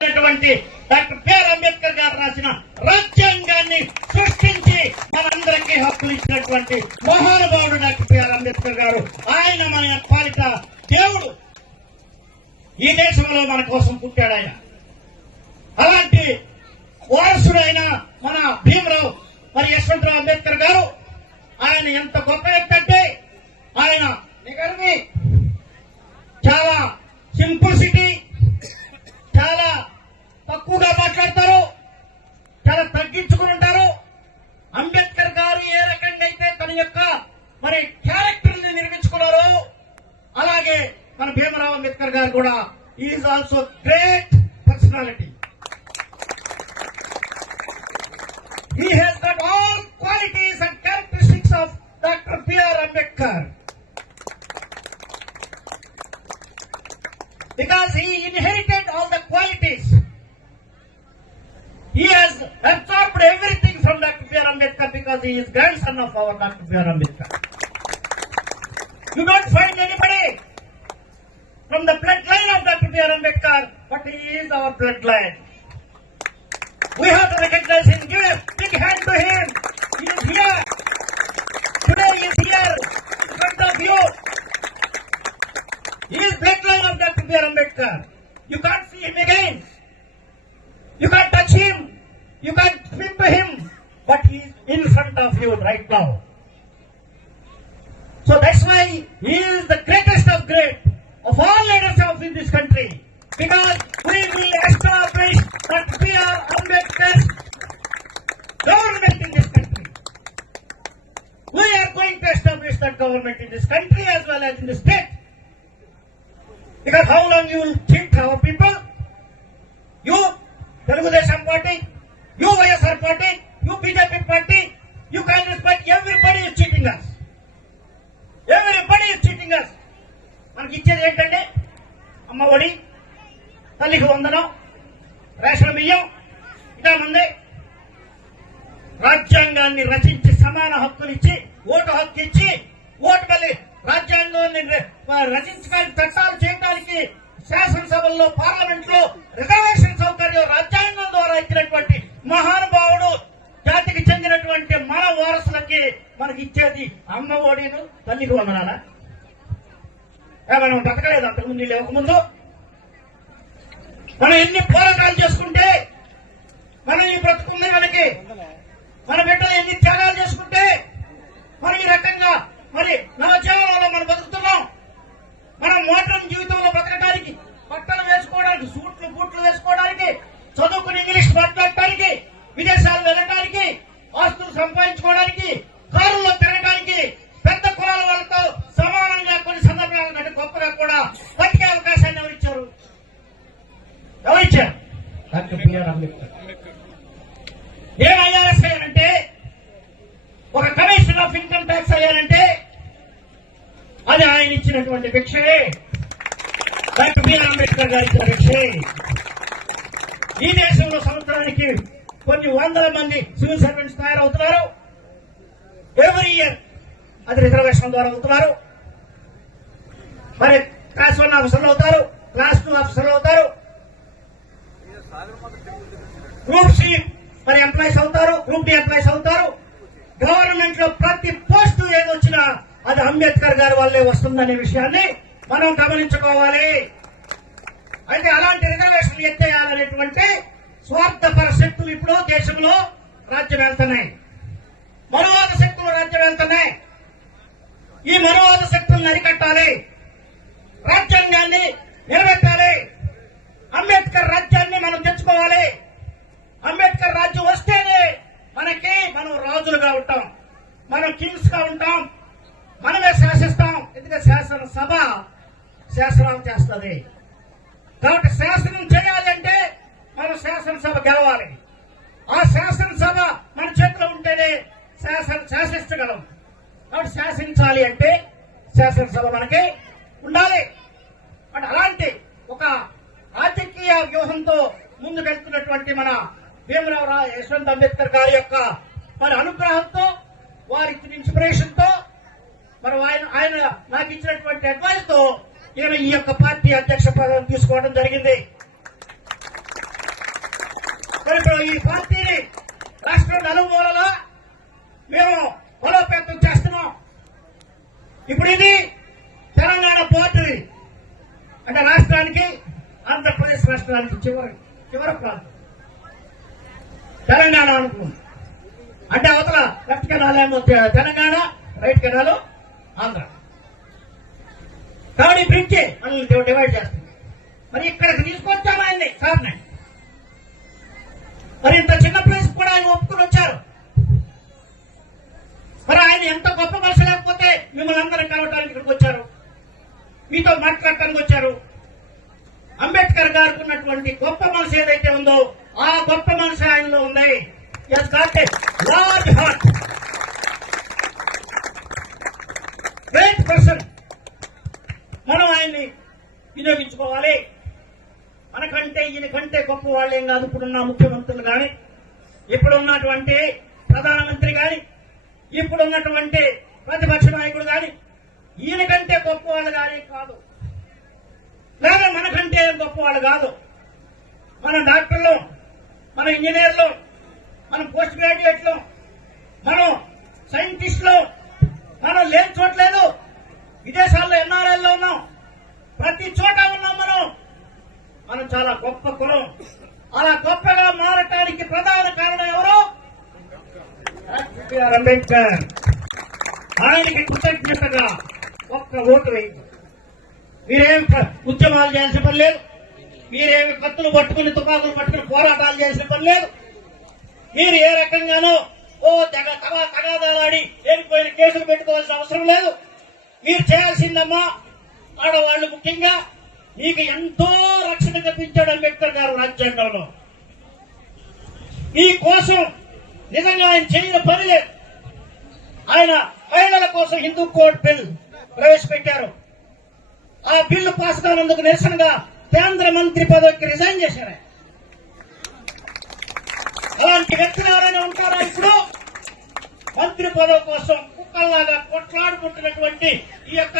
Doctor B R Ambedkar గారు రాసిన రాజ్యాంగాన్ని సృష్టించి మనందరికీ హక్కులు ఇచ్చినటువంటి మహానుభావుడు డాక్టర్ బిఆర్ అంబేద్కర్ గారు. ఆయన మన పాలిట దేవుడు. ఈ దేశంలో మన కోసం పుట్టాడు ఆయన. అలాంటి వారసుడైన మన భీమరావు యశ్వంతరావు అంబేద్కర్ గారు ఆయన ఎంత గొప్ప వ్యక్తి అంటే ఆయన నిగర్వి, చాలా సింప్లిసిటీ, చాలా తక్కువగా మాట్లాడతారు, చాలా తగ్గించుకుని ఉంటారు. అంబేద్కర్ గారు ఏ రకంగా అయితే తన యొక్క క్యారెక్టర్ ని నిర్మించుకున్నారో అలాగే మన భీమరావు అంబేద్కర్ గారు కూడా is also great personality. He has got all qualities and characteristics of Dr. B.R. Ambedkar. Because he inherited all the qualities. He has absorbed everything from Dr. B.R. Ambedkar because he is grandson of our Dr. B.R. Ambedkar. You don't find anybody from the bloodline of Dr. B.R. Ambedkar, but he is our bloodline. We have to recognize him. Give a big hand to him. He is here. Today he is here in front of you. He is bloodline of Dr. B.R. Ambedkar. You can't see him again. You can't touch him. You can't speak to him. But he is in front of you right now. So that's why he is the greatest of great of all leaders of in this country. Because we will establish Dr. B.R. Ambedkar's government in this country. We are going to establish that government in this country as well as in the state. Because how long you will cheat our people? You, Telugu Desam Party, you YSR Party, you BJP Party, you can't respect. Everybody is cheating us. Everybody is cheating us. మనకి ఇచ్చేది ఏంటంటే అమ్మ ఒడి, తల్లికి వందనం, ration బియ్యం, ఇదా మంది. రాజ్యాంగాన్ని రచించి సమాన హక్కునిచ్చి ఓటు హక్కు ఇచ్చి ఓటు మళ్ళీ రాజ్యాంగాన్ని రచించడానికి చట్టాలు చేయడానికి శాసనసభల్లో పార్లమెంట్ లో రిజర్వేషన్ సౌకర్యం రాజ్యాంగం ద్వారా ఇచ్చినటువంటి మహానుభావుడు. జాతికి చెందినటువంటి మన వారసులకి మనకి ఇచ్చేది అమ్మ ఒడిను, తల్లికి వందనాలా? మనం బ్రతకలేదు అంతకుముందు, లేవకముందు. మనం ఎన్ని పోరాటాలు చేసుకుంటే మనం ఈ బ్రతుకుంది, మనకి మన బిడ్డలు ఎన్ని త్యాగాలు చేసుకుంటే మనం ఈ రకంగా నవజీవనంలో మనం బతుకుతున్నాం. మనం మోడర్న్ జీవితంలో బతకడానికి, బట్టలు వేసుకోవడానికి, సూట్లు బూట్లు వేసుకోవడానికి, చదువుకుని ఇంగ్లీష్ మాట్లాడటానికి, విదేశాలు వెళ్ళడానికి, ఆస్తులు సంపాదించుకోవడానికి, కారుల్లో తిరగడానికి, పెద్ద కులాల వాళ్ళతో సమానంగా కొన్ని సందర్భాల కంటే గొప్పగా కూడా బతికే అవకాశాన్ని ఎవరిచ్చారు? ఎవరిచ్చారు? Doctor B R Ambedkar. ఏం ఐఆర్ఎస్ అయ్యారంటే, ఒక కమిషన్ ఆఫ్ ఇన్కమ్ ట్యాక్స్ అయ్యారంటే అది ఆయన ఇచ్చినటువంటి భిక్షే. డాక్టర్ బిఆర్ అంబేద్కర్ గారు ఇచ్చిన భిక్షే. ఈ దేశంలో సంవత్సరానికి కొన్ని వందల మంది సివిల్ సర్వెంట్స్ తయారవుతున్నారు. ఎవ్రీ ఇయర్ అది రిజర్వేషన్ ద్వారా అవుతున్నారు. క్లాస్ 1 ఆఫీసర్లు అవుతారు, క్లాస్ 2 ఆఫీసర్లు అవుతారు, గ్రూప్ సి ఎంప్లాయీస్ అవుతారు, గ్రూప్ డి ఎంప్లాయీస్ అవుతారు. గవర్నమెంట్ లో ప్రతి పోస్టు ఏదొచ్చినా అది అంబేద్కర్ గారి వల్లే వస్తుందనే విషయాన్ని మనం గమనించుకోవాలి. అయితే అలాంటి రిజర్వేషన్లు ఎత్తేయాలనేటువంటి స్వార్థపర శక్తులు ఇప్పుడు దేశంలో రాజ్యం వెళ్తున్నాయి. మనువాద శక్తులు రాజ్యం వెళ్తున్నాయి. ఈ మనువాద శక్తులను అరికట్టాలి, రాజ్యాంగాన్ని నిలబెట్టాలి. అంబేద్కర్ రాజ్యాన్ని మనం తెచ్చుకోవాలి. అంబేద్కర్ రాజ్యం వస్తేనే మనం రాజులుగా ఉంటాం, మనం కింగ్స్ గా ఉంటాం, మనమే శాసిస్తాం. ఎందుకంటే శాసనసభ శాసనాలు చేస్తుంది. కాబట్టి శాసనం చేయాలంటే మనం శాసనసభ గెలవాలి. ఆ శాసనసభ మన చేతిలో ఉంటేనే శాసించగలం. కాబట్టి శాసించాలి అంటే శాసనసభ మనకి ఉండాలి. అంటే అలాంటి ఒక రాజకీయ వ్యూహంతో ముందుకెళ్తున్నటువంటి మన భీమరావు యశ్వంత్ అంబేద్కర్ గారి యొక్క అనుగ్రహంతో, వారి ఇన్స్పిరేషన్ తో, ఆయన నాకు ఇచ్చినటువంటి అడ్వైస్ తో నేను ఈ యొక్క పార్టీ అధ్యక్ష పదవిని తీసుకోవడం జరిగింది. ఇప్పుడు ఈ పార్టీని రాష్ట్రం నలుమూలలో మేము బలోపేతం చేస్తున్నాం. ఇప్పుడు ఇది తెలంగాణ బోర్డర్, అంటే రాష్ట్రానికి ఆంధ్రప్రదేశ్ రాష్ట్రానికి చివరి ప్రాంతం తెలంగాణ అనుకుంది. అంటే అవతల లెఫ్ట్ కెనాల్ ఏమో తెలంగాణ, రైట్ కెనాల్ ఆంధ్ర. కాబట్టి బ్రిడ్జి మనల్ని డివైడ్ చేస్తుంది. మరి ఇక్కడికి తీసుకొచ్చాము ఆయన్ని సార్ని. మరి ఇంత చిన్న ప్లేస్ కూడా ఆయన ఒప్పుకుని వచ్చారు. మరి ఆయన ఎంత గొప్ప మనసు లేకపోతే మిమ్మల్ని అందరం కలవడానికి ఇక్కడికి వచ్చారు, మీతో మాట్లాడటానికి వచ్చారు. అంబేద్కర్ గారికి ఉన్నటువంటి గొప్ప మనసు ఏదైతే ఉందో ఆ గొప్ప మనసు ఆయనలో ఉంది. Large heart, great person. మనం ఆయన్ని వినియోగించుకోవాలి. మనకంటే ఈయనకంటే గొప్ప వాళ్ళేం కాదు. ఇప్పుడున్న ముఖ్యమంత్రులు కానీ, ఇప్పుడున్నటువంటి ప్రధానమంత్రి కానీ, ఇప్పుడున్నటువంటి ప్రతిపక్ష నాయకుడు కానీ ఈయనకంటే గొప్ప వాళ్ళు కానీ కాదు, లేదా మనకంటే గొప్ప వాళ్ళు కాదు. మన డాక్టర్లు, మన ఇంజనీర్లు, మనం పోస్ట్ గ్రాడ్యుయేట్లు, మనం సైంటిస్టులు, మనం లేని చోట్లేదు. విదేశాల్లో ఎన్ఆర్ఐల్లో ఉన్నాం, ప్రతి చోట ఉన్నాం. మనం చాలా గొప్ప కులం. అలా గొప్పగా మారటానికి ప్రధాన కారణం ఎవరు? డాక్టర్ అంబేద్కర్. ఆయనకి కృతజ్ఞతగా ఒక్క ఓటు వేయండి. మీరేమి ఉద్యమాలు చేయాల్సిన పని లేదు, మీరేమి కత్తులు పట్టుకుని తుపాకులు పట్టుకుని పోరాటాలు చేయాల్సిన పని లేదు. మీరు ఏ రకంగానో తగాదాలాడి ఏరిపోయిన కేసులు పెట్టుకోవాల్సిన అవసరం లేదు. మీరు చేయాల్సిందమ్మా, ఆడవాళ్లు ముఖ్యంగా మీకు ఎంతో రక్షణ కల్పించాడు అంబేద్కర్ గారు రాజ్యాంగంలో. ఈ కోసం నిజంగా ఆయన చేయని పని లేదు. ఆయన మహిళల కోసం హిందూ కోడ్ బిల్ ప్రవేశపెట్టారు. ఆ బిల్లు పాస్ కానందుకు నిరసనగా కేంద్ర మంత్రి పదవికి రిజైన్ చేశారు. అలాంటి వ్యక్తులు ఎవరైనా ఉంటారా ఇప్పుడు? మంత్రి పదవి కోసం కుక్కల్లాగా కొట్లాడుకుంటున్నటువంటి ఈ యొక్క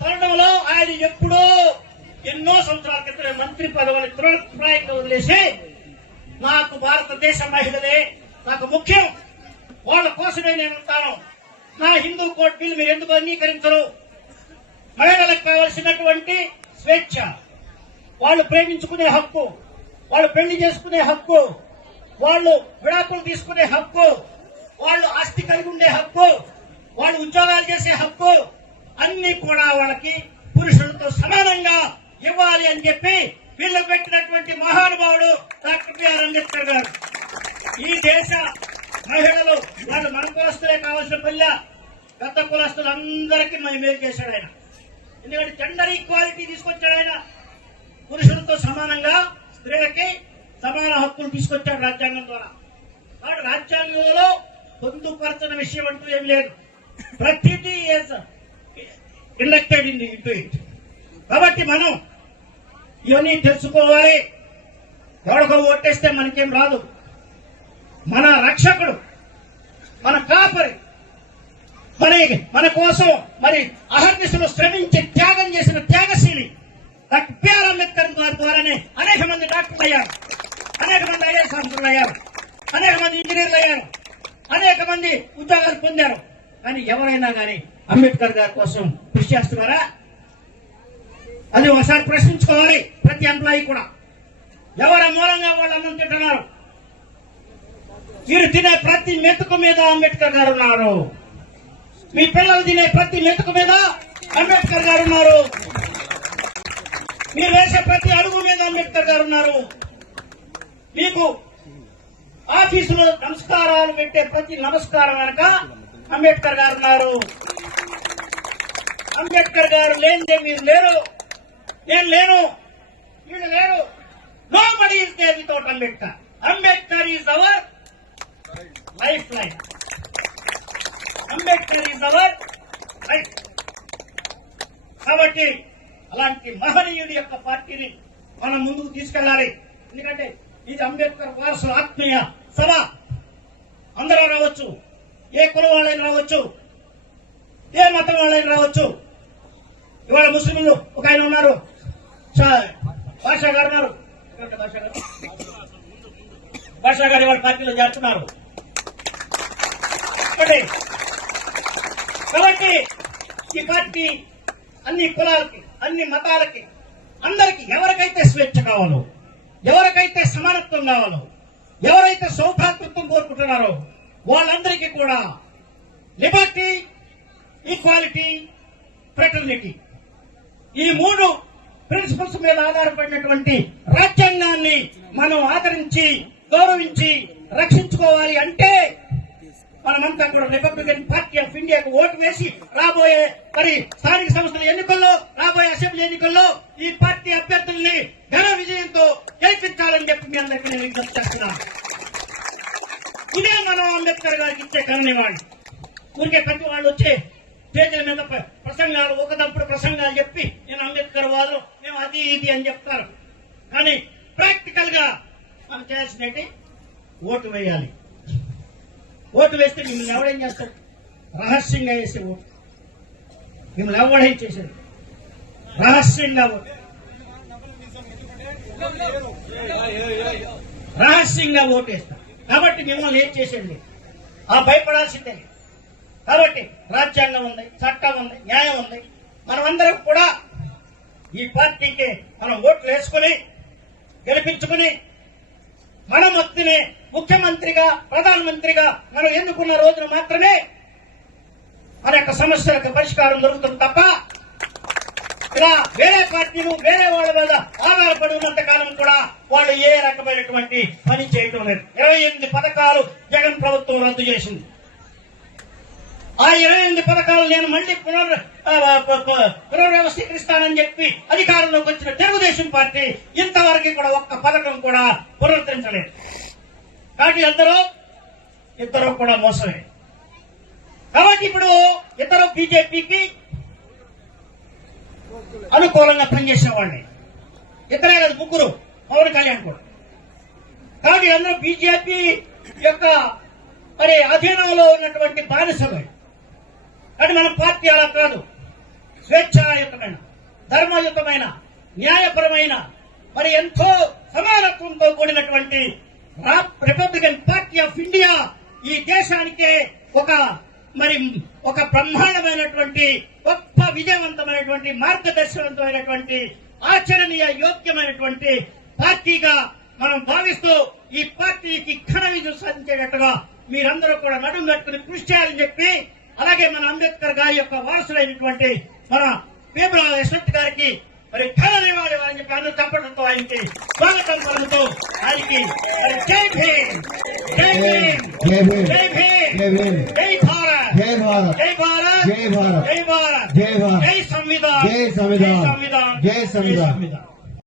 తరుణంలో ఆయన ఎప్పుడో ఎన్నో సంవత్సరాల క్రితం మంత్రి పదవిని తృణప్రాయంగా వదిలేసి నాకు భారతదేశ మహిళలే నాకు ముఖ్యం, వాళ్ళ కోసమే నేను ఉంటాను, నా హిందూ కోడ్ బిల్ మీరు ఎందుకు అంగీకరించరు? మహిళలకు కావలసినటువంటి స్వేచ్ఛ, వాళ్ళు ప్రేమించుకునే హక్కు, వాళ్ళు పెళ్లి చేసుకునే హక్కు, వాళ్ళు విడాకులు తీసుకునే హక్కు, వాళ్ళు ఆస్తి కలిగి ఉండే హక్కు, వాళ్ళు ఉద్యోగాలు చేసే హక్కు అన్ని కూడా వాళ్ళకి పురుషులతో సమానంగా ఇవ్వాలి అని చెప్పి వీళ్ళు పెట్టినటువంటి మహానుభావుడు డాక్టర్ బిఆర్ అంబేద్కర్ గారు. ఈ దేశ మహిళలు వాళ్ళు మన కులస్తులే కావాల్సిన పల్లె, పెద్ద కులస్తులందరికీ మేలు చేశాడు ఆయన. ఎందుకంటే జెండర్ ఈక్వాలిటీ తీసుకొచ్చాడు ఆయన. పురుషులతో సమానంగా స్త్రీలకి సమాన హక్కులు తీసుకొచ్చాడు రాజ్యాంగం ద్వారా. కాబట్టి రాజ్యాంగంలో పొందుపరచిన విషయం అంటూ ఏం లేదు. ప్రతిదీ ఇండక్టెడ్ ఇంటూ ఇట్. కాబట్టి మనం ఇవన్నీ తెలుసుకోవాలి. ఎవరికో ఓటేస్తే మనకేం రాదు. మన రక్షకుడు, మన కాపరి, మన కోసం మరి అహర్నిశలు శ్రమించి త్యాగం చేసిన త్యాగశీలి డాక్టర్ బిఆర్ అంబేద్కర్ గారి ద్వారానే అనేక మంది డాక్టర్లు అయ్యారు, అనేక మంది ఐఏఎస్ ఆఫీసర్లు అయ్యారు, అనేక మంది ఇంజనీర్లు అయ్యారు, అనేక మంది ఉద్యోగాలు పొందారు. కానీ ఎవరైనా కానీ అంబేద్కర్ గారి కోసం కృషి చేస్తున్నారా? అది ఒకసారి ప్రశ్నించుకోవాలి ప్రతి ఎంప్లాయీ కూడా. ఎవరి మూలంగా వాళ్ళు అన్నం తింటున్నారు? మీరు తినే ప్రతి మెతుకు మీద అంబేద్కర్ గారు ఉన్నారు. మీ పిల్లలు తినే ప్రతి మెతుకు మీద అంబేద్కర్ గారు ఉన్నారు. మీరు వేసే ప్రతి అడుగు మీద అంబేద్కర్ గారు ఉన్నారు. మీకు ఆఫీసులో నమస్కారాలు పెట్టే ప్రతి నమస్కారం వెనక అంబేద్కర్ గారు ఉన్నారు. అంబేద్కర్ గారు లేనిదే మీరు లేరు, నేను లేను, వీళ్ళు లేరు. Nobody is there without Ambedkar. Ambedkar is our life line. Ambedkar is our life. కాబట్టి అలాంటి మహనీయుడి యొక్క పార్టీని మనం ముందుకు తీసుకెళ్లాలి. ఎందుకంటే ఇది అంబేద్కర్ వారసుల ఆత్మీయ సభ. అందరూ రావచ్చు, ఏ కులం వాళ్ళైనా రావచ్చు, ఏ మతం వాళ్ళైనా రావచ్చు. ఇవాళ ముస్లింలు ఒక ఆయన ఉన్నారు, భాషా గారు ఉన్నారు. భాష పార్టీలో చేస్తున్నారు. కాబట్టి ఈ పార్టీ అన్ని కులాలకి, అన్ని మతాలకి, అందరికీ ఎవరికైతే స్వేచ్ఛ కావాలో, ఎవరికైతే సమానత్వం కావాలో, ఎవరైతే సౌభాతృత్వం కోరుకుంటున్నారో వాళ్ళందరికీ కూడా లిబర్టీ, ఈక్వాలిటీ, ఫ్రెటర్నిటీ ఈ 3 ప్రిన్సిపల్స్ మీద ఆధారపడినటువంటి రాజ్యాంగాన్ని మనం ఆదరించి, గౌరవించి రక్షించుకోవాలి. అంటే మనమంతా కూడా రిపబ్లికన్ పార్టీ ఆఫ్ ఇండియాకు ఓటు వేసి రాబోయే స్థానిక సంస్థల ఎన్నికల్లో, రాబోయే అసెంబ్లీ ఎన్నికల్లో ఈ పార్టీ అభ్యర్థుల్ని ఘన విజయంతో గెలిపించాలని చెప్పి మీ అందరికీ నేను విజ్ఞప్తి చేస్తున్నాను. ఇదే మనం అంబేద్కర్ గారికి ఇచ్చే కరుణివాణి. ఊరికే ప్రతి వాళ్ళు వచ్చే స్టేజ్ల మీద ప్రసంగాలు, ఒకదప్పుడు ప్రసంగాలు చెప్పి నేను అంబేద్కర్ వాదు, మేము అది ఇది అని చెప్తారు. కానీ ప్రాక్టికల్ గా మనం చేయాల్సిందంటే ఓటు వేయాలి. ఓటు వేస్తే మిమ్మల్ని ఎవడేం చేస్తాడు? రహస్యంగా వేసే ఓటు. మిమ్మల్ని ఎవడేం చేసేది? రహస్యంగా ఓటు, రహస్యంగా ఓటు వేస్తారు. కాబట్టి మిమ్మల్ని ఏం చేసేది? ఆ భయపడాల్సిందే. కాబట్టి రాజ్యాంగం ఉంది, చట్టం ఉంది, న్యాయం ఉంది. మనమందరం కూడా ఈ పార్టీకి మనం ఓట్లు వేసుకుని గెలిపించుకుని మన వ్యక్తిని ముఖ్యమంత్రిగా, ప్రధానమంత్రిగా మనం ఎన్నుకున్న రోజున మాత్రమే మన యొక్క సమస్యలకు పరిష్కారం దొరుకుతుంది తప్ప ఇలా వేరే పార్టీలు, వేరే వాళ్ళ మీద ఆధారపడి ఉన్నంత కాలం కూడా వాళ్ళు ఏ రకమైనటువంటి పని చేయటం లేదు. 28 పథకాలు జగన్ ప్రభుత్వం రద్దు చేసింది. ఆ 28 పథకాలు నేను మళ్లీ పునర్వ్యవస్థీకరిస్తానని చెప్పి అధికారంలోకి వచ్చిన తెలుగుదేశం పార్టీ ఇంతవరకు కూడా ఒక్క పథకం కూడా పునరుద్ధరించలేదు. కాబట్టి ఇద్దరు కూడా మోసమే. కాబట్టి ఇప్పుడు ఇద్దరు బీజేపీకి అనుకూలంగా పనిచేసేవాడిని. ఇద్దరే కదా, 3 పవన్ కళ్యాణ్ కూడా. కాబట్టి అందరూ బీజేపీ యొక్క అధీనంలో ఉన్నటువంటి బానిసమే. కానీ మన పార్టీ అలా కాదు. స్వేచ్ఛాయుతమైన, ధర్మయుతమైన, న్యాయపరమైన, ఎంతో సమానత్వంతో కూడినటువంటి రిపబ్లికన్ పార్టీ ఆఫ్ ఇండియా ఈ దేశానికే ఒక బ్రహ్మాండమైనటువంటి, గొప్ప విజయవంతమైనటువంటి, మార్గదర్శనవంతమైనటువంటి, ఆచరణీయ యోగ్యమైనటువంటి పార్టీగా మనం భావిస్తూ ఈ పార్టీకి ఘన విజయం సాధించేటట్టుగా మీరందరూ కూడా నడుం కట్టుకుని కృషి చేయాలని చెప్పి, అలాగే మన అంబేద్కర్ గారి యొక్క వారసులైనటువంటి మన వేముల యశ్వంత్ గారికి ఘన నివాళి అని చెప్పి అన్ని చప్పట్లతో ఆయనకి స్వాగతం పలుకుతూ ఆయనకి జై భీమ్, జై భీమ్, జై భీమ్, జై భారత్, జై భారత్, జై భారత్, జై భారత్, జై భారత్, జై భారత్, జై సంవిధాన్, జై సంవిధాన్, జై సంవిధాన్, జై సంవిధాన్.